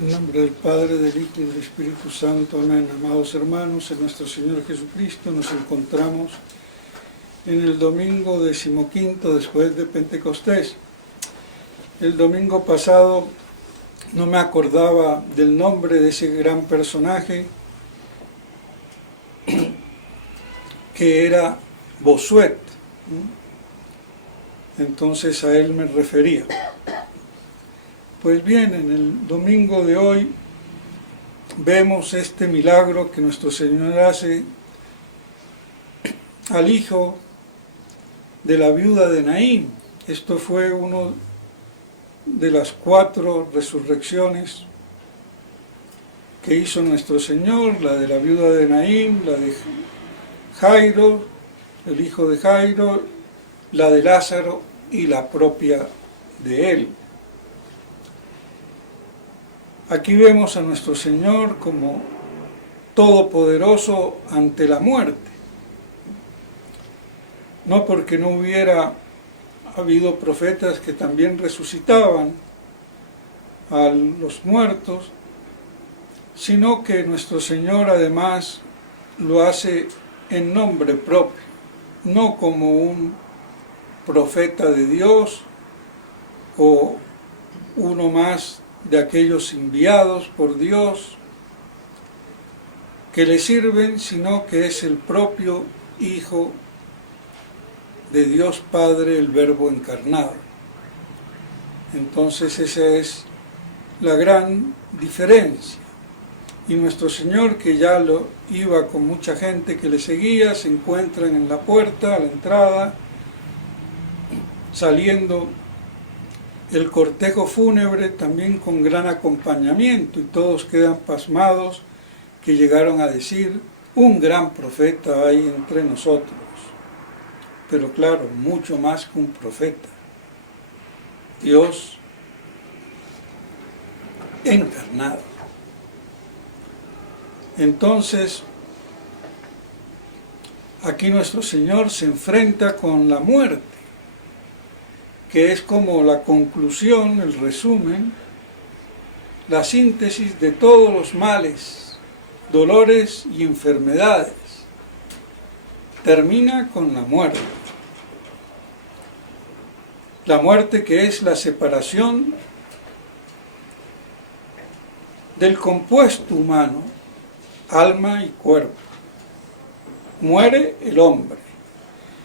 En nombre del Padre, del Hijo y del Espíritu Santo. Amén. Amados hermanos, en nuestro Señor Jesucristo nos encontramos en el domingo 15 después de Pentecostés. El domingo pasado no me acordaba del nombre de ese gran personaje que era Bosuet. Entonces a él me refería. Pues bien, en el domingo de hoy vemos este milagro que nuestro Señor hace al hijo de la viuda de Naín. Esto fue uno de las 4 resurrecciones que hizo nuestro Señor, la de la viuda de Naín, la de Jairo, el hijo de Jairo, la de Lázaro y la propia de él. Aquí vemos a nuestro Señor como todopoderoso ante la muerte. No porque no hubiera habido profetas que también resucitaban a los muertos, sino que nuestro Señor además lo hace en nombre propio, no como un profeta de Dios o uno más de aquellos enviados por Dios que le sirven, sino que es el propio Hijo de Dios Padre, el Verbo encarnado. Entonces esa es la gran diferencia. Y nuestro Señor, que ya lo iba con mucha gente que le seguía, se encuentran en la puerta, a la entrada, saliendo el cortejo fúnebre también con gran acompañamiento, y todos quedan pasmados, que llegaron a decir: un gran profeta hay entre nosotros. Pero claro, mucho más que un profeta, Dios encarnado. Entonces, aquí nuestro Señor se enfrenta con la muerte, que es como la conclusión, el resumen, la síntesis de todos los males, dolores y enfermedades. Termina con la muerte. La muerte, que es la separación del compuesto humano, alma y cuerpo. Muere el hombre.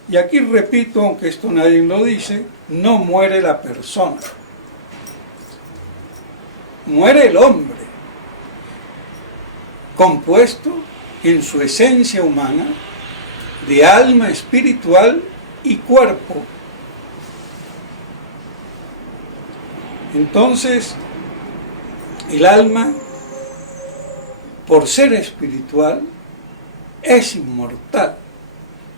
Y aquí repito, aunque esto nadie lo dice, no muere la persona. Muere el hombre, compuesto en su esencia humana de alma espiritual y cuerpo. Entonces, el alma, por ser espiritual, es inmortal,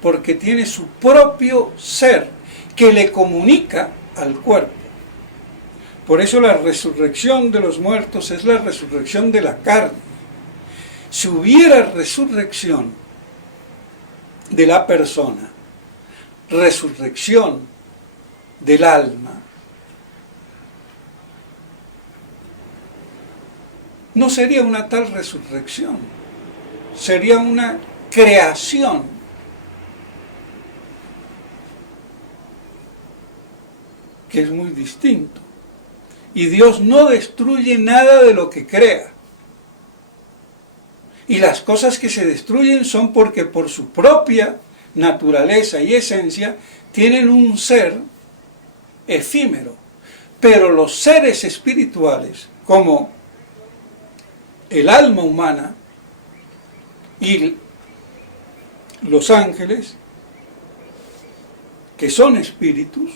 porque tiene su propio ser que le comunica al cuerpo. Por eso la resurrección de los muertos es la resurrección de la carne. Si hubiera resurrección de la persona, resurrección del alma, no sería una tal resurrección, sería una creación. Que es muy distinto. Y Dios no destruye nada de lo que crea. Y las cosas que se destruyen son porque por su propia naturaleza y esencia tienen un ser efímero. Pero los seres espirituales, como el alma humana y los ángeles, que son espíritus,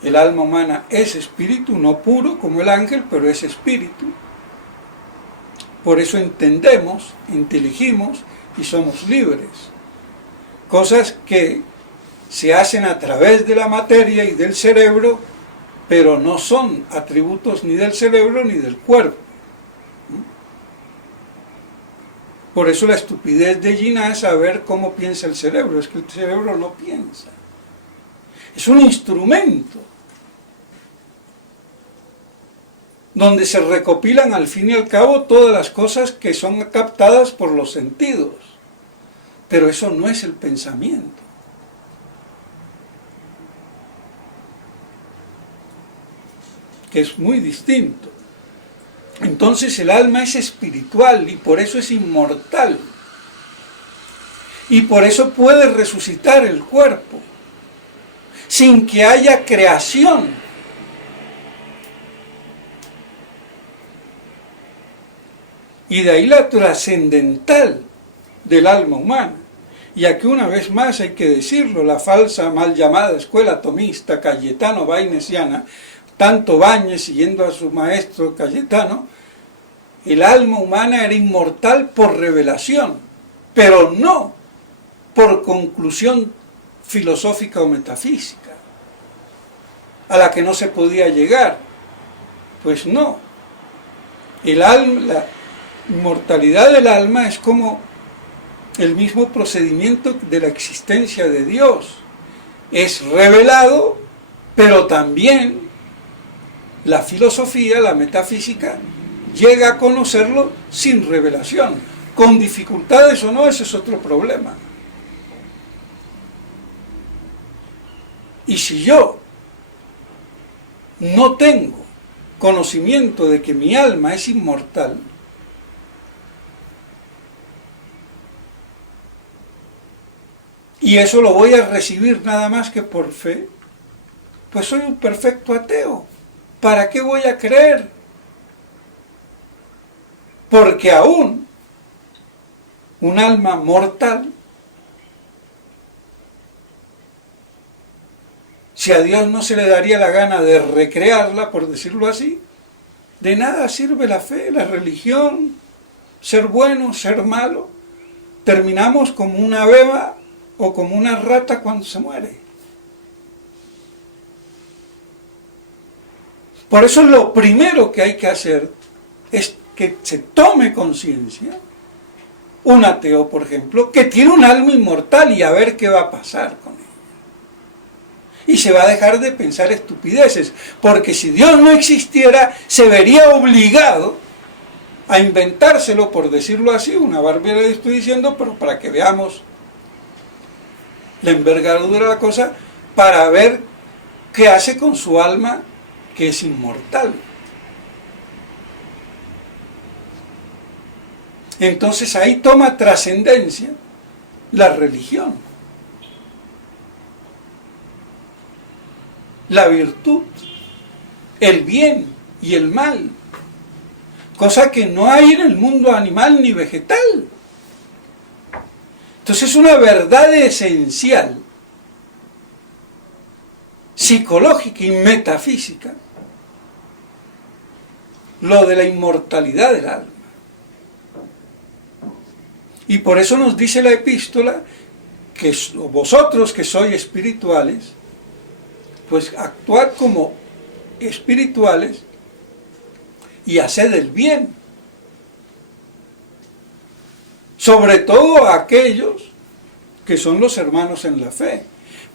el alma humana es espíritu, no puro como el ángel, pero es espíritu. Por eso entendemos, inteligimos y somos libres. Cosas que se hacen a través de la materia y del cerebro, pero no son atributos ni del cerebro ni del cuerpo. Por eso la estupidez de Jiná es saber cómo piensa el cerebro. Es que el cerebro no piensa. Es un instrumento donde se recopilan al fin y al cabo todas las cosas que son captadas por los sentidos. Pero eso no es el pensamiento. Que es muy distinto. Entonces el alma es espiritual y por eso es inmortal. Y por eso puede resucitar el cuerpo, sin que haya creación. Y de ahí la trascendental del alma humana. Y aquí una vez más hay que decirlo, la falsa mal llamada escuela tomista cayetano-bainesiana, tanto Báñez siguiendo a su maestro Cayetano, el alma humana era inmortal por revelación, pero no por conclusión filosófica o metafísica, a la que no se podía llegar. Pues no. El alma, la inmortalidad del alma es como el mismo procedimiento de la existencia de Dios. Es revelado, pero también la filosofía, la metafísica, llega a conocerlo sin revelación. Con dificultades o no, ese es otro problema. Y si yo no tengo conocimiento de que mi alma es inmortal, y eso lo voy a recibir nada más que por fe, pues soy un perfecto ateo. ¿Para qué voy a creer? Porque aún un alma mortal, si a Dios no se le daría la gana de recrearla, por decirlo así, de nada sirve la fe, la religión, ser bueno, ser malo. Terminamos como una beba o como una rata cuando se muere. Por eso lo primero que hay que hacer es que se tome conciencia, un ateo, por ejemplo, que tiene un alma inmortal y a ver qué va a pasar con ella. Y se va a dejar de pensar estupideces, porque si Dios no existiera, se vería obligado a inventárselo, por decirlo así, una barbaridad estoy diciendo, pero para que veamos la envergadura de la cosa, para ver qué hace con su alma que es inmortal. Entonces ahí toma trascendencia la religión, la virtud, el bien y el mal, cosa que no hay en el mundo animal ni vegetal. Entonces es una verdad esencial, psicológica y metafísica, lo de la inmortalidad del alma. Y por eso nos dice la epístola que vosotros que sois espirituales, pues actuad como espirituales y haced el bien. Sobre todo a aquellos que son los hermanos en la fe.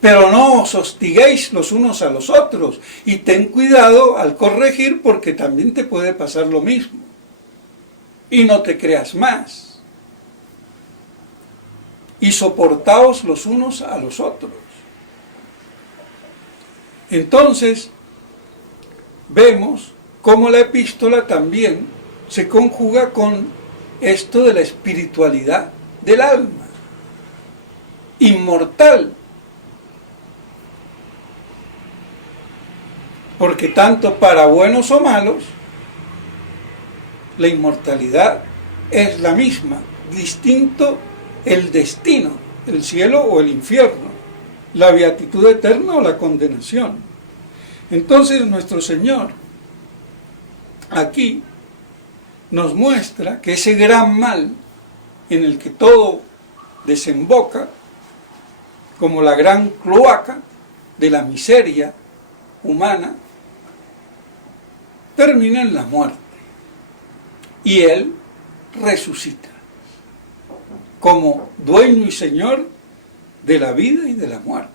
Pero no os hostiguéis los unos a los otros y ten cuidado al corregir porque también te puede pasar lo mismo. Y no te creas más. Y soportaos los unos a los otros. Entonces, vemos cómo la epístola también se conjuga con esto de la espiritualidad del alma, inmortal. Porque tanto para buenos o malos, la inmortalidad es la misma, distinto el destino, el cielo o el infierno, la beatitud eterna o la condenación. Entonces nuestro Señor aquí nos muestra que ese gran mal en el que todo desemboca, como la gran cloaca de la miseria humana, termina en la muerte. Y Él resucita como dueño y señor de la vida y de la muerte.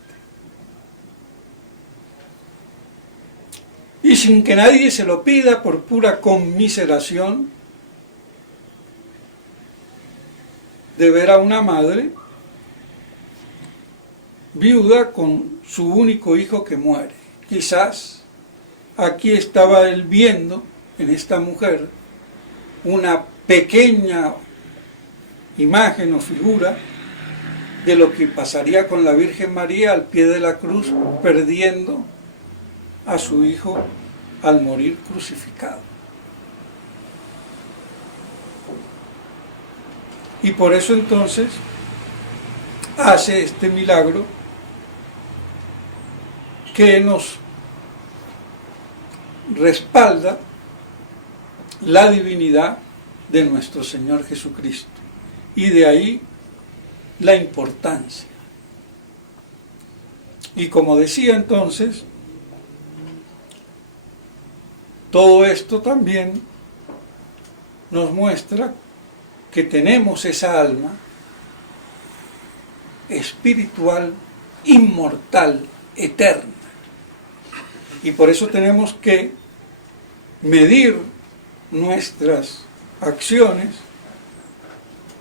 y sin que nadie se lo pida, por pura conmiseración de ver a una madre viuda con su único hijo que muere. Quizás aquí estaba él viendo en esta mujer una pequeña imagen o figura de lo que pasaría con la Virgen María al pie de la cruz, perdiendo a su hijo al morir crucificado. Y por eso entonces hace este milagro que nos respalda la divinidad de nuestro Señor Jesucristo. Y de ahí la importancia. Y como decía entonces, todo esto también nos muestra que tenemos esa alma espiritual, inmortal, eterna. Y por eso tenemos que medir nuestras acciones,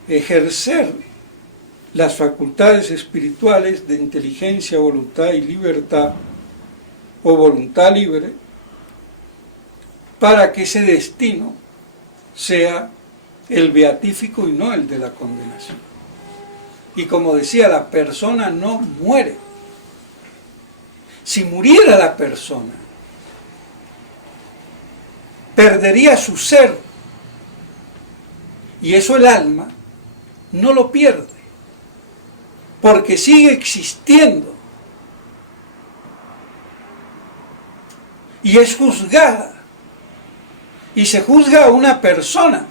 ejercer las facultades espirituales de inteligencia, voluntad y libertad, o voluntad libre, para que ese destino sea el beatífico y no el de la condenación. Y como decía, la persona no muere. Si muriera la persona, perdería su ser, y eso el alma no lo pierde, porque sigue existiendo y es juzgada, y se juzga a una persona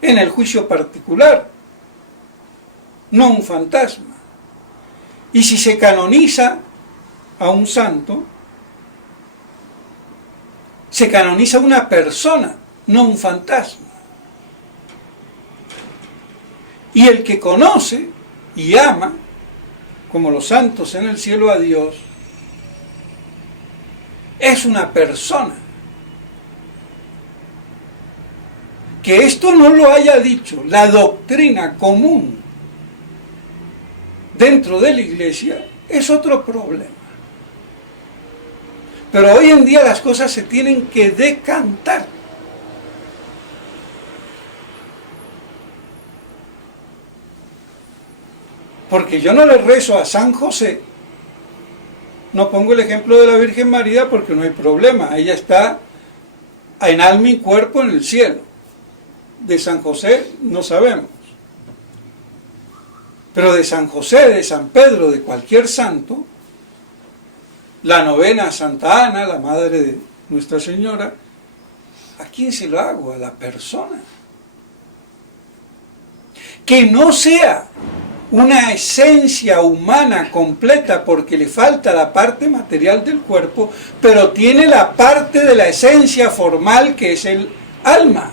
en el juicio particular, no un fantasma. Y si se canoniza a un santo, se canoniza a una persona, no un fantasma. Y el que conoce y ama, como los santos en el cielo, a Dios, es una persona. Que esto no lo haya dicho la doctrina común dentro de la Iglesia es otro problema. Pero hoy en día las cosas se tienen que decantar. Porque yo no le rezo a San José, no pongo el ejemplo de la Virgen María porque no hay problema, ella está en alma y cuerpo en el cielo. De San José no sabemos. Pero de San José, de San Pedro, de cualquier santo, la novena a Santa Ana, la madre de Nuestra Señora, ¿a quién se lo hago? A la persona. Que no sea una esencia humana completa porque le falta la parte material del cuerpo, pero tiene la parte de la esencia formal que es el alma.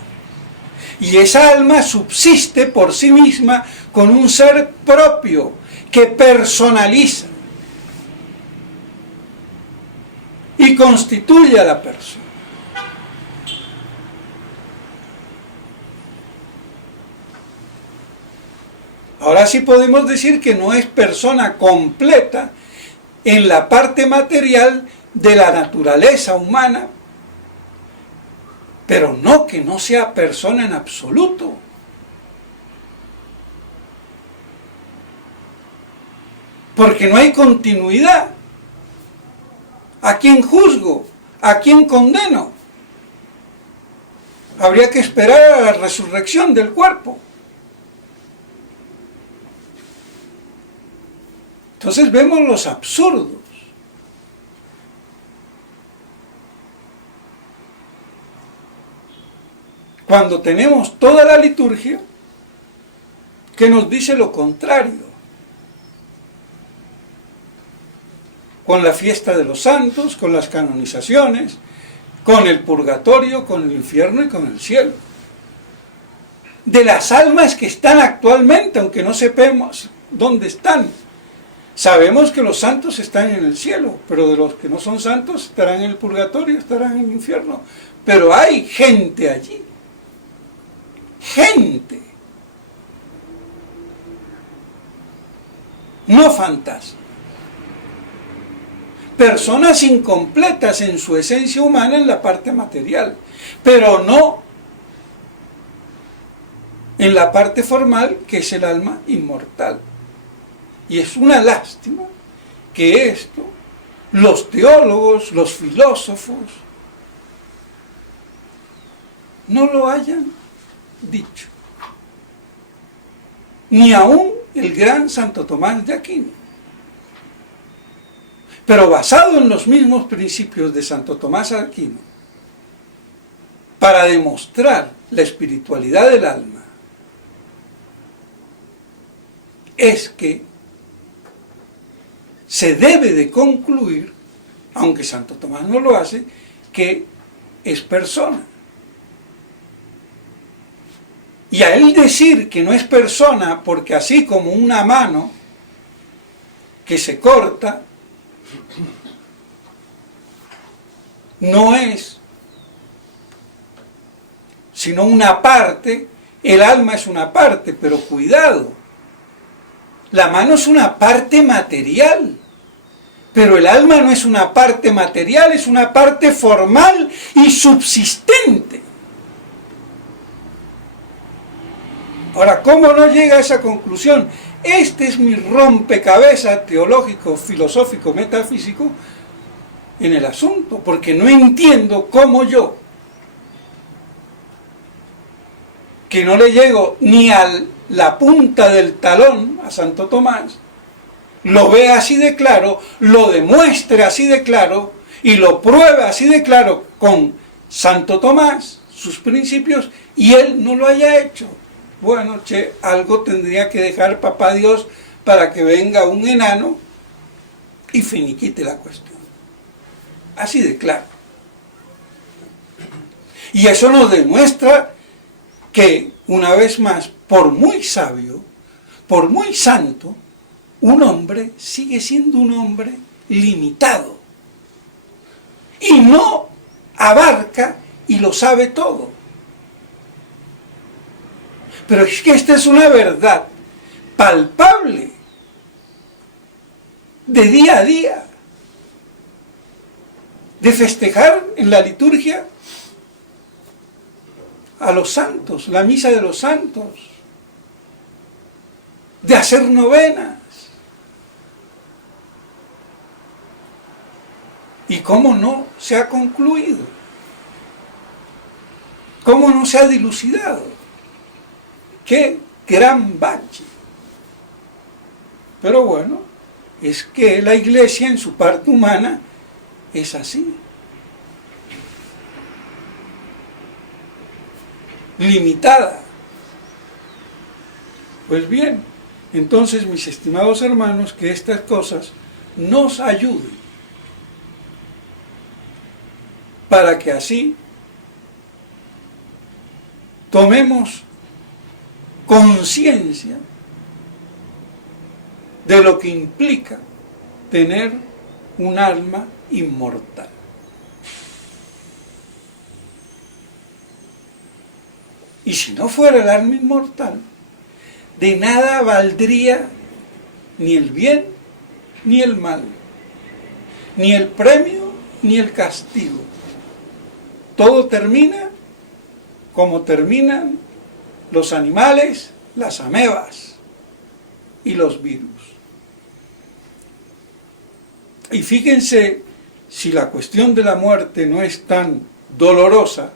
Y esa alma subsiste por sí misma con un ser propio que personaliza y constituye a la persona. Ahora sí podemos decir que no es persona completa en la parte material de la naturaleza humana, pero no que no sea persona en absoluto. Porque no hay continuidad. ¿A quién juzgo? ¿A quién condeno? Habría que esperar a la resurrección del cuerpo. Entonces vemos los absurdos. Cuando tenemos toda la liturgia que nos dice lo contrario. Con la fiesta de los santos, con las canonizaciones, con el purgatorio, con el infierno y con el cielo. De las almas que están actualmente, aunque no sepamos dónde están, Sabemos que los santos están en el cielo, pero de los que no son santos estarán en el purgatorio, estarán en el infierno. Pero hay gente allí. Gente. No fantasmas. Personas incompletas en su esencia humana en la parte material, pero no en la parte formal, que es el alma inmortal. Y es una lástima que esto, los teólogos, los filósofos, no lo hayan dicho. Ni aún el gran Santo Tomás de Aquino. Pero basado en los mismos principios de Santo Tomás de Aquino, para demostrar la espiritualidad del alma, es que se debe de concluir, aunque Santo Tomás no lo hace, que es persona. Y a él decir que no es persona, porque así como una mano que se corta, no es sino una parte, el alma es una parte, pero cuidado, la mano es una parte material, pero el alma no es una parte material, es una parte formal y subsistente. Ahora, ¿cómo no llega a esa conclusión? Este es mi rompecabezas teológico, filosófico, metafísico en el asunto, porque no entiendo cómo yo, que no le llego ni a la punta del talón a Santo Tomás, lo vea así de claro, lo demuestre así de claro y lo pruebe así de claro con Santo Tomás, sus principios, y él no lo haya hecho. Bueno, algo tendría que dejar papá Dios para que venga un enano y finiquite la cuestión. Así de claro. Y eso nos demuestra que, una vez más, por muy sabio, por muy santo, un hombre sigue siendo un hombre limitado. Y no abarca y lo sabe todo. Pero es que esta es una verdad palpable, de día a día, de festejar en la liturgia a los santos, la misa de los santos, de hacer novenas. ¿Y cómo no se ha concluido? ¿Cómo no se ha dilucidado? ¡Qué gran bache! Pero bueno, es que la Iglesia en su parte humana es así. Limitada. Pues bien, entonces mis estimados hermanos, que estas cosas nos ayuden para que así tomemos conciencia de lo que implica tener un alma inmortal. Y si no fuera el alma inmortal, de nada valdría ni el bien ni el mal, ni el premio ni el castigo. Todo termina como terminan los animales, las amebas y los virus. Y fíjense, si la cuestión de la muerte no es tan dolorosa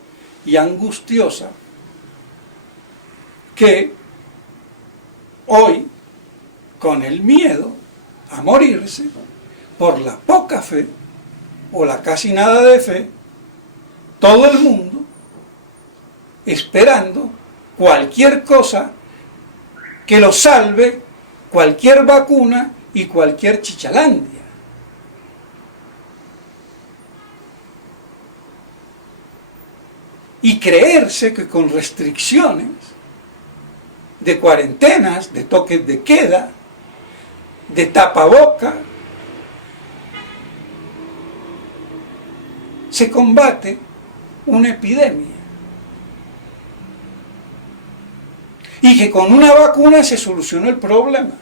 y angustiosa, que hoy, con el miedo a morirse, por la poca fe, o la casi nada de fe, todo el mundo esperando cualquier cosa que lo salve, cualquier vacuna y cualquier chichalandia. Y creerse que con restricciones de cuarentenas, de toques de queda, de tapaboca, se combate una epidemia. Y que con una vacuna se solucionó el problema.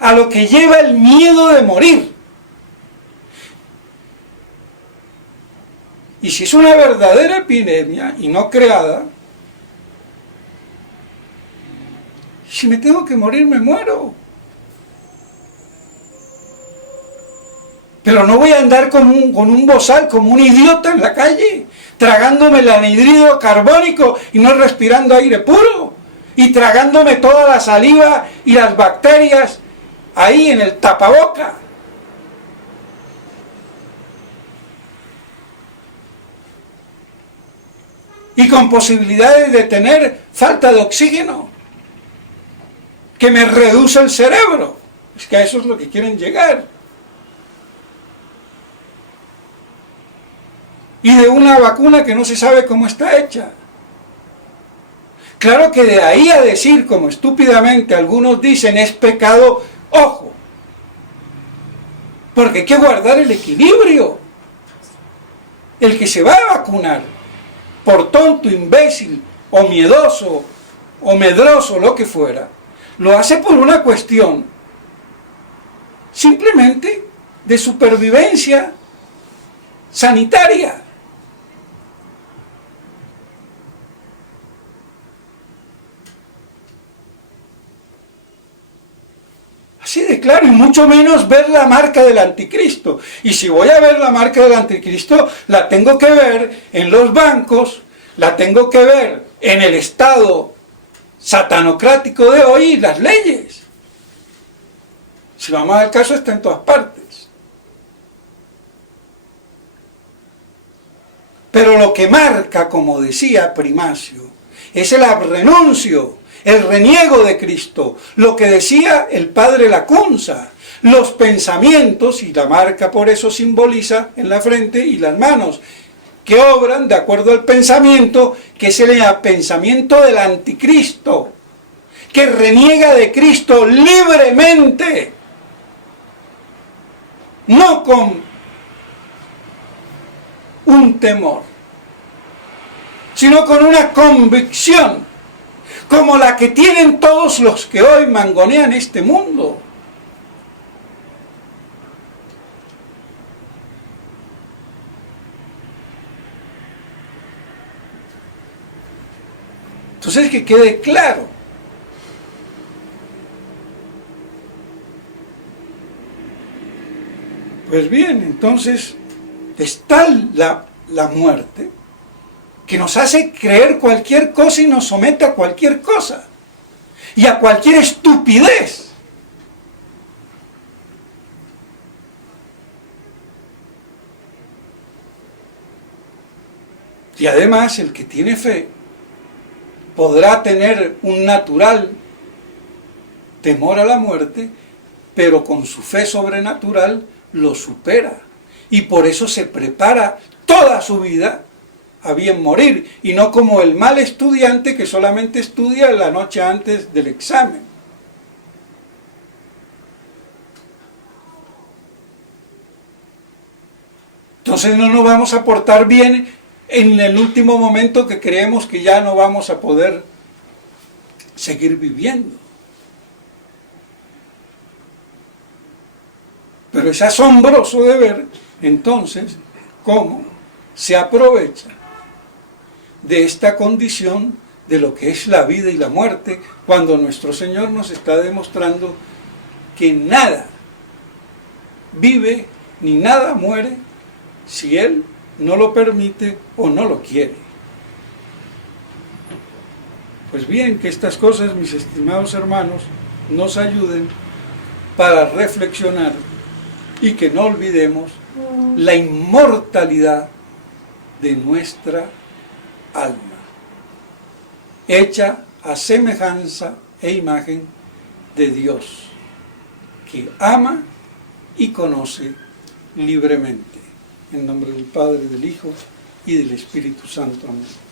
A lo que lleva el miedo de morir. Y si es una verdadera epidemia y no creada, si me tengo que morir, me muero. Pero no voy a andar con un bozal, como un idiota en la calle, tragándome el anhídrido carbónico y no respirando aire puro, y tragándome toda la saliva y las bacterias ahí en el tapaboca. Y con posibilidades de tener falta de oxígeno, que me reduce el cerebro. Es que a eso es lo que quieren llegar. Y de una vacuna que no se sabe cómo está hecha. Claro que de ahí a decir, como estúpidamente algunos dicen, es pecado, ojo. Porque hay que guardar el equilibrio. El que se va a vacunar, por tonto, imbécil, o miedoso, o medroso, lo que fuera, lo hace por una cuestión simplemente de supervivencia sanitaria. Así de claro, y mucho menos ver la marca del anticristo. Y si voy a ver la marca del anticristo, la tengo que ver en los bancos, la tengo que ver en el Estado satanocrático de hoy y las leyes. Si vamos al caso, está en todas partes. Pero lo que marca, como decía Primacio, es el renuncio, el reniego de Cristo, lo que decía el padre Lacunza, los pensamientos, y la marca por eso simboliza en la frente y las manos, que obran de acuerdo al pensamiento, que es el pensamiento del anticristo, que reniega de Cristo libremente, no con un temor, sino con una convicción, como la que tienen todos los que hoy mangonean este mundo. Entonces, que quede claro. Pues bien, entonces, es tal la muerte que nos hace creer cualquier cosa y nos somete a cualquier cosa y a cualquier estupidez. Y además, el que tiene fe podrá tener un natural temor a la muerte, pero con su fe sobrenatural lo supera. Y por eso se prepara toda su vida a bien morir, y no como el mal estudiante que solamente estudia la noche antes del examen. Entonces no nos vamos a portar bien en el último momento que creemos que ya no vamos a poder seguir viviendo. Pero es asombroso de ver entonces cómo se aprovecha de esta condición de lo que es la vida y la muerte, cuando nuestro Señor nos está demostrando que nada vive ni nada muere si Él no lo permite o no lo quiere. Pues bien, que estas cosas, mis estimados hermanos, nos ayuden para reflexionar y que no olvidemos la inmortalidad de nuestra alma, hecha a semejanza e imagen de Dios, que ama y conoce libremente. En nombre del Padre, del Hijo y del Espíritu Santo. Amén.